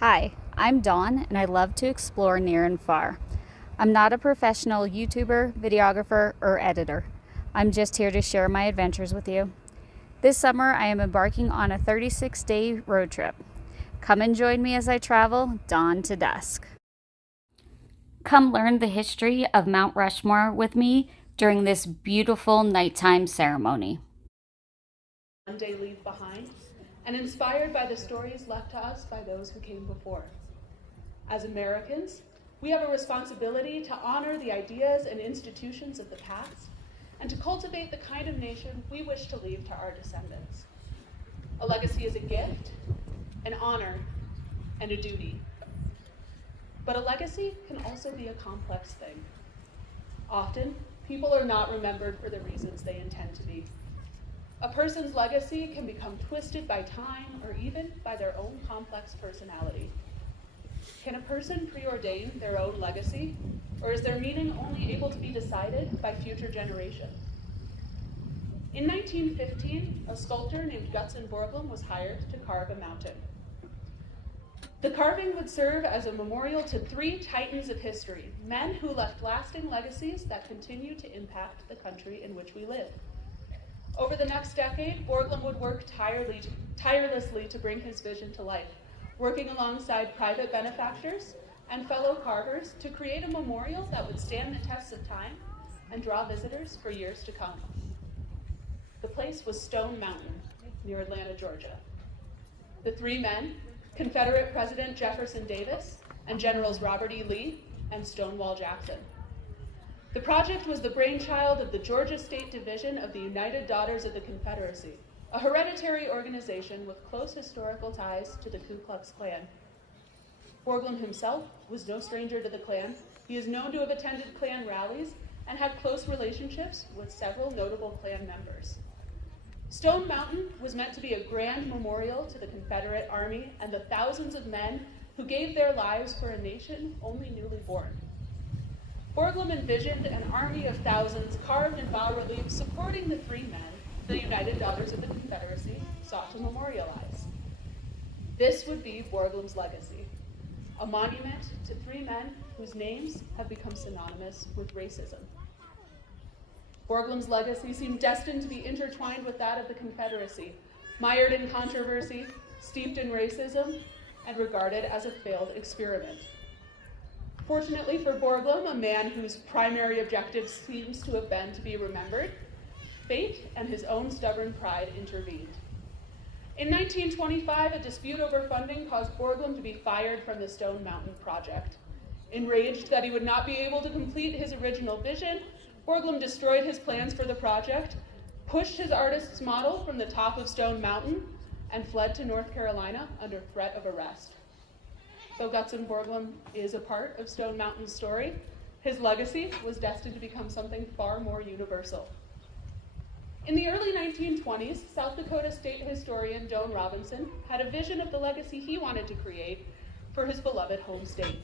Hi, I'm Dawn, and I love to explore near and far. I'm not a professional YouTuber, videographer, or editor. I'm just here to share my adventures with you. This summer, I am embarking on a 36-day road trip. Come and join me as I travel dawn to dusk. Come learn the history of Mount Rushmore with me during this beautiful nighttime ceremony. One day leave behind, and inspired by the stories left to us by those who came before. As Americans, we have a responsibility to honor the ideas and institutions of the past and to cultivate the kind of nation we wish to leave to our descendants. A legacy is a gift, an honor, and a duty. But a legacy can also be a complex thing. Often, people are not remembered for the reasons they intend to be. A person's legacy can become twisted by time or even by their own complex personality. Can a person preordain their own legacy, or is their meaning only able to be decided by future generations? In 1915, a sculptor named Gutzon Borglum was hired to carve a mountain. The carving would serve as a memorial to three titans of history, men who left lasting legacies that continue to impact the country in which we live. Over the next decade, Borglum would work tirelessly to bring his vision to life, working alongside private benefactors and fellow carvers to create a memorial that would stand the test of time and draw visitors for years to come. The place was Stone Mountain, near Atlanta, Georgia. The three men, Confederate President Jefferson Davis and Generals Robert E. Lee and Stonewall Jackson. The project was the brainchild of the Georgia State Division of the United Daughters of the Confederacy, a hereditary organization with close historical ties to the Ku Klux Klan. Borglum himself was no stranger to the Klan. He is known to have attended Klan rallies and had close relationships with several notable Klan members. Stone Mountain was meant to be a grand memorial to the Confederate Army and the thousands of men who gave their lives for a nation only newly born. Borglum envisioned an army of thousands carved in bas-relief supporting the three men the United Daughters of the Confederacy sought to memorialize. This would be Borglum's legacy, a monument to three men whose names have become synonymous with racism. Borglum's legacy seemed destined to be intertwined with that of the Confederacy, mired in controversy, steeped in racism, and regarded as a failed experiment. Fortunately for Borglum, a man whose primary objective seems to have been to be remembered, fate and his own stubborn pride intervened. In 1925, a dispute over funding caused Borglum to be fired from the Stone Mountain project. Enraged that he would not be able to complete his original vision, Borglum destroyed his plans for the project, pushed his artist's model from the top of Stone Mountain, and fled to North Carolina under threat of arrest. Though Gutzon Borglum is a part of Stone Mountain's story, his legacy was destined to become something far more universal. In the early 1920s, South Dakota state historian Doane Robinson had a vision of the legacy he wanted to create for his beloved home state.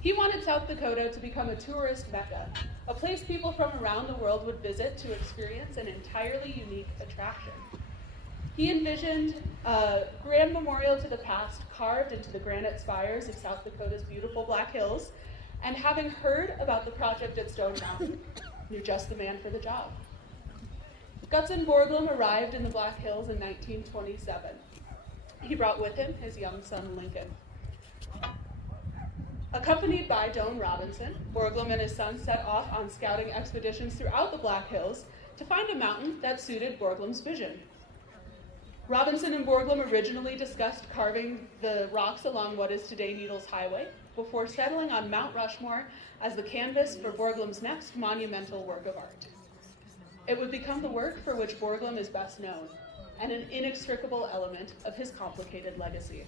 He wanted South Dakota to become a tourist mecca, a place people from around the world would visit to experience an entirely unique attraction. He envisioned a grand memorial to the past carved into the granite spires of South Dakota's beautiful Black Hills, and having heard about the project at Stone Mountain, knew just the man for the job. Gutzon Borglum arrived in the Black Hills in 1927. He brought with him his young son, Lincoln. Accompanied by Doane Robinson, Borglum and his son set off on scouting expeditions throughout the Black Hills to find a mountain that suited Borglum's vision. Robinson and Borglum originally discussed carving the rocks along what is today Needles Highway before settling on Mount Rushmore as the canvas for Borglum's next monumental work of art. It would become the work for which Borglum is best known, and an inextricable element of his complicated legacy.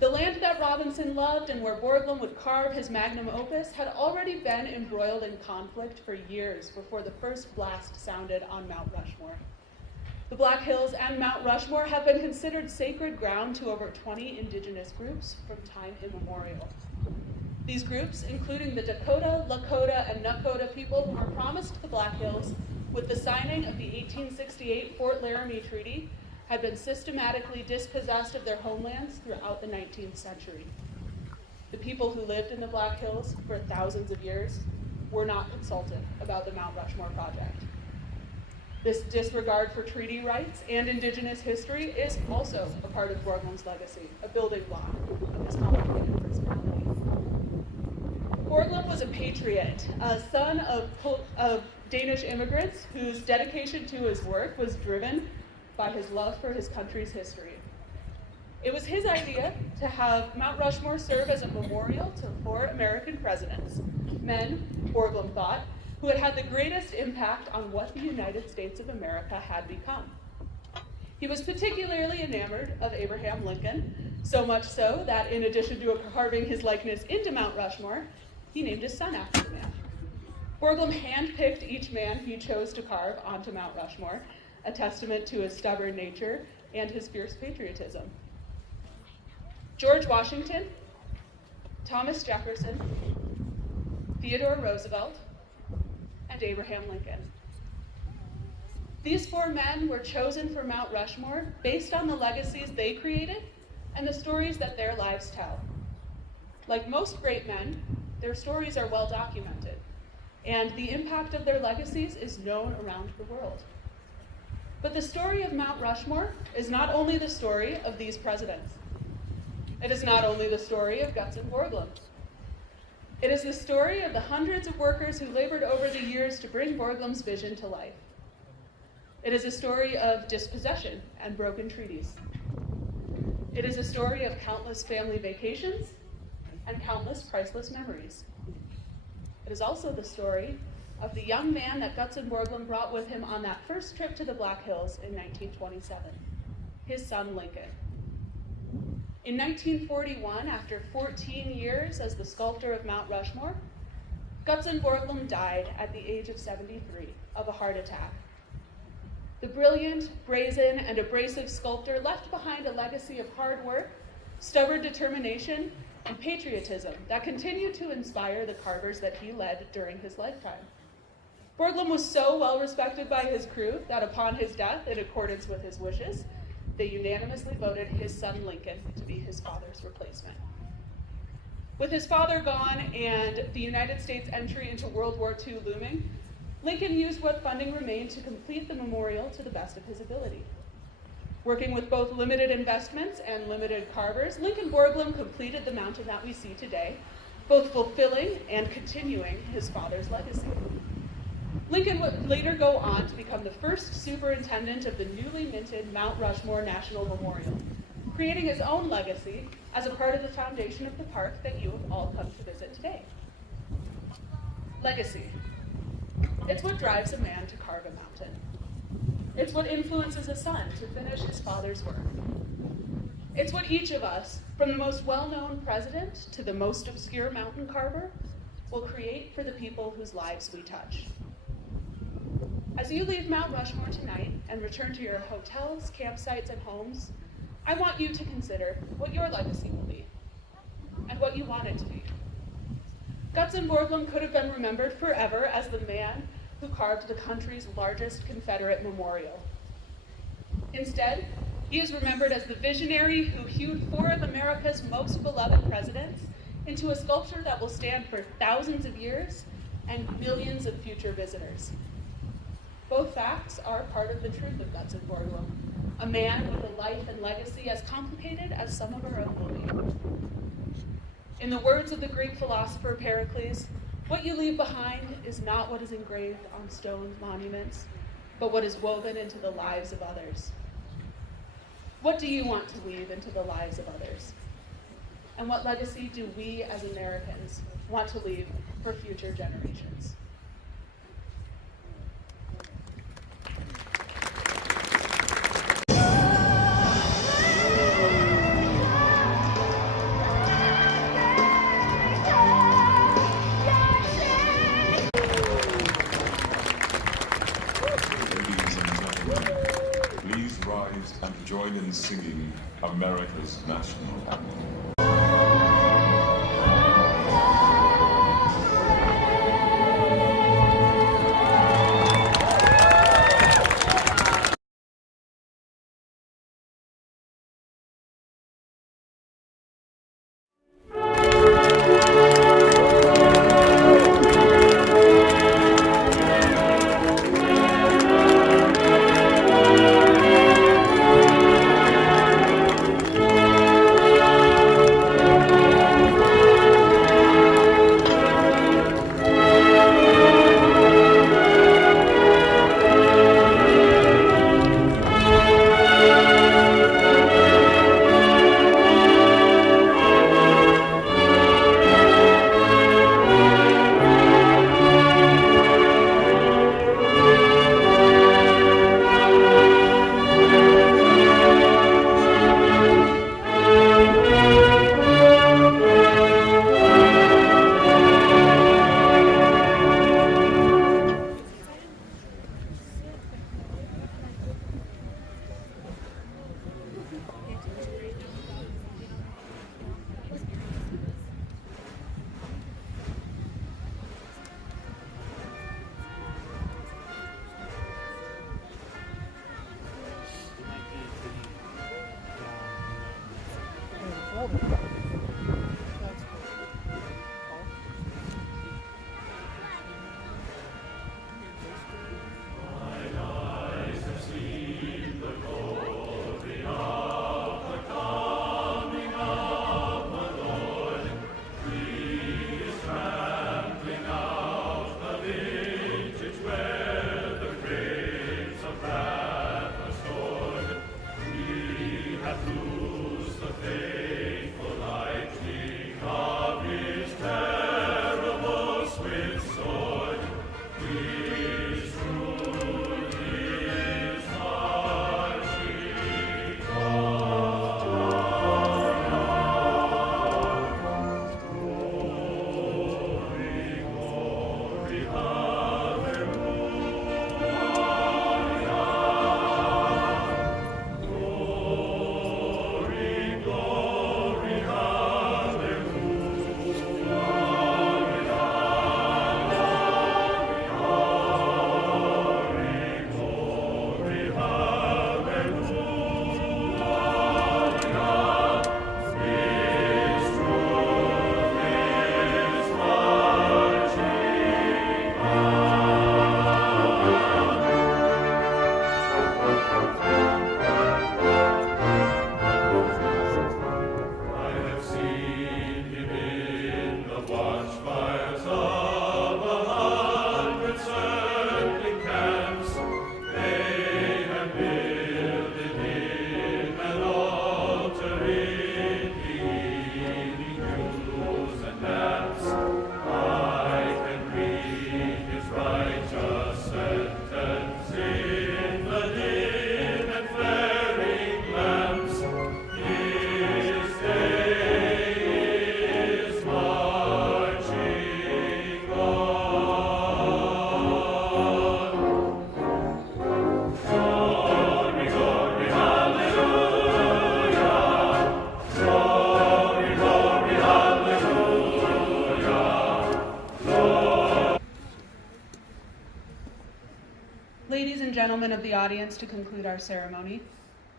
The land that Robinson loved and where Borglum would carve his magnum opus had already been embroiled in conflict for years before the first blast sounded on Mount Rushmore. The Black Hills and Mount Rushmore have been considered sacred ground to over 20 indigenous groups from time immemorial. These groups, including the Dakota, Lakota, and Nakota people, were promised the Black Hills with the signing of the 1868 Fort Laramie Treaty, had been systematically dispossessed of their homelands throughout the 19th century. The people who lived in the Black Hills for thousands of years were not consulted about the Mount Rushmore project. This disregard for treaty rights and indigenous history is also a part of Borglum's legacy, a building block of his complicated personality. Borglum was a patriot, a son of Danish immigrants whose dedication to his work was driven by his love for his country's history. It was his idea to have Mount Rushmore serve as a memorial to 4 American presidents, men, Borglum thought, who had had the greatest impact on what the United States of America had become. He was particularly enamored of Abraham Lincoln, so much so that in addition to carving his likeness into Mount Rushmore, he named his son after the man. Borglum handpicked each man he chose to carve onto Mount Rushmore, a testament to his stubborn nature and his fierce patriotism. George Washington, Thomas Jefferson, Theodore Roosevelt, and Abraham Lincoln. These 4 men were chosen for Mount Rushmore based on the legacies they created and the stories that their lives tell. Like most great men, their stories are well documented, and the impact of their legacies is known around the world. But the story of Mount Rushmore is not only the story of these presidents. It is not only the story of Gutzon Borglum. It is the story of the hundreds of workers who labored over the years to bring Borglum's vision to life. It is a story of dispossession and broken treaties. It is a story of countless family vacations and countless priceless memories. It is also the story of the young man that Gutzon Borglum brought with him on that first trip to the Black Hills in 1927, his son Lincoln. In 1941, after 14 years as the sculptor of Mount Rushmore, Gutzon Borglum died at the age of 73 of a heart attack. The brilliant, brazen, and abrasive sculptor left behind a legacy of hard work, stubborn determination, and patriotism that continued to inspire the carvers that he led during his lifetime. Borglum was so well respected by his crew that upon his death, in accordance with his wishes, they unanimously voted his son Lincoln to be his father's replacement. With his father gone and the United States entry into World War II looming, Lincoln used what funding remained to complete the memorial to the best of his ability. Working with both limited investments and limited carvers, Lincoln Borglum completed the mountain that we see today, both fulfilling and continuing his father's legacy. Lincoln would later go on to become the first superintendent of the newly minted Mount Rushmore National Memorial, creating his own legacy as a part of the foundation of the park that you have all come to visit today. Legacy. It's what drives a man to carve a mountain. It's what influences a son to finish his father's work. It's what each of us, from the most well-known president to the most obscure mountain carver, will create for the people whose lives we touch. As you leave Mount Rushmore tonight and return to your hotels, campsites, and homes, I want you to consider what your legacy will be and what you want it to be. Gutzon Borglum could have been remembered forever as the man who carved the country's largest Confederate memorial. Instead, he is remembered as the visionary who hewed 4 of America's most beloved presidents into a sculpture that will stand for thousands of years and millions of future visitors. Both facts are part of the truth of Gutzon Borglum, a man with a life and legacy as complicated as some of our own will be. In the words of the Greek philosopher Pericles, what you leave behind is not what is engraved on stone monuments, but what is woven into the lives of others. What do you want to weave into the lives of others? And what legacy do we as Americans want to leave for future generations? Please rise and join in singing America's national anthem. hold it. That's cool. Ladies and gentlemen of the audience, to conclude our ceremony,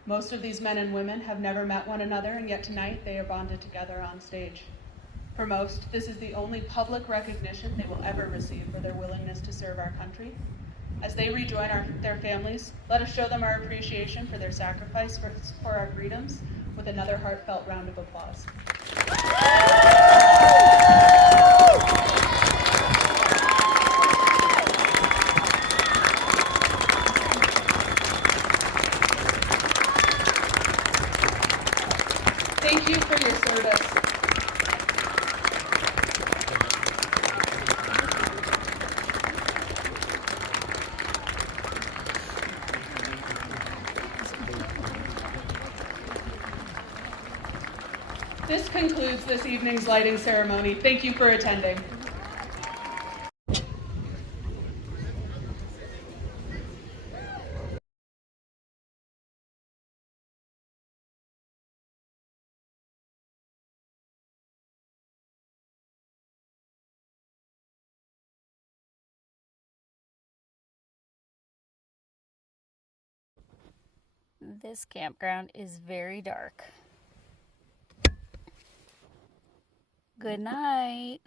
most of these men and women have never met one another, and yet tonight they are bonded together on stage. For most, this is the only public recognition they will ever receive for their willingness to serve our country. As they rejoin their families, let us show them our appreciation for their sacrifice for our freedoms with another heartfelt round of applause. Thank you for your service. This concludes this evening's lighting ceremony. Thank you for attending. This campground is very dark. Good night.